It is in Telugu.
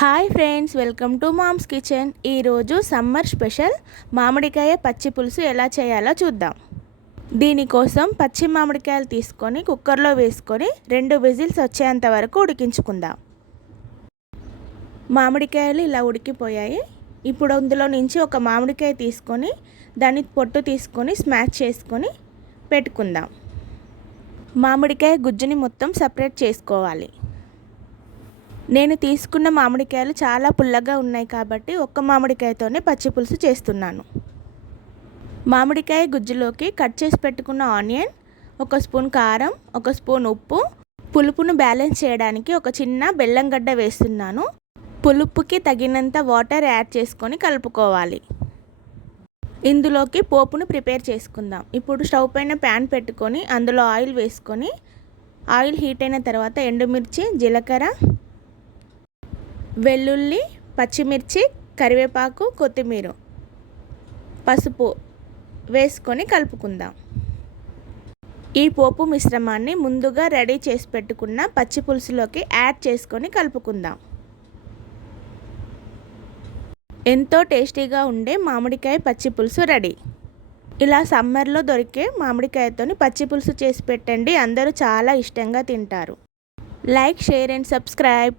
Hi friends, welcome to mom's kitchen. ఈరోజు సమ్మర్ స్పెషల్ మామిడికాయ పచ్చి పులుసు ఎలా చేయాలో చూద్దాం. దీనికోసం పచ్చి మామిడికాయలు తీసుకొని కుక్కర్లో వేసుకొని 2 విజిల్స్ వచ్చేంత వరకు ఉడికించుకుందాం. మామిడికాయలు ఇలా ఉడికిపోయాయి. ఇప్పుడు అందులో నుంచి ఒక మామిడికాయ తీసుకొని దాని పొట్టు తీసుకొని స్మాష్ చేసుకొని పెట్టుకుందాం. మామిడికాయ గుజ్జుని మొత్తం సపరేట్ చేసుకోవాలి. నేను తీసుకున్న మామిడికాయలు చాలా పుల్లగా ఉన్నాయి కాబట్టి ఒక్క మామిడికాయతోనే పచ్చి పులుసు చేస్తున్నాను. మామిడికాయ గుజ్జులోకి కట్ చేసి పెట్టుకున్న ఆనియన్, 1 స్పూన్ కారం, 1 స్పూన్ ఉప్పు, పులుపును బ్యాలెన్స్ చేయడానికి ఒక చిన్న బెల్లం గడ్డ వేస్తున్నాను. పులుపుకి తగినంత వాటర్ యాడ్ చేసుకొని కలుపుకోవాలి. ఇందులోకి పోపును ప్రిపేర్ చేసుకుందాం. ఇప్పుడు స్టవ్ పైన ప్యాన్ పెట్టుకొని అందులో ఆయిల్ వేసుకొని ఆయిల్ హీట్ అయిన తర్వాత ఎండుమిర్చి, జీలకర్ర, వెల్లుల్లి, పచ్చిమిర్చి, కరివేపాకు, కొత్తిమీర, పసుపు వేసుకొని కలుపుకుందాం. ఈ పోపు మిశ్రమాన్ని ముందుగా రెడీ చేసి పెట్టుకున్న పచ్చి పులుసులోకి యాడ్ చేసుకొని కలుపుకుందాం. ఎంతో టేస్టీగా ఉండే మామిడికాయ పచ్చి పులుసు రెడీ. ఇలా సమ్మర్లో దొరికే మామిడికాయతోని పచ్చి పులుసు చేసి పెట్టండి, అందరూ చాలా ఇష్టంగా తింటారు. Like, share and subscribe.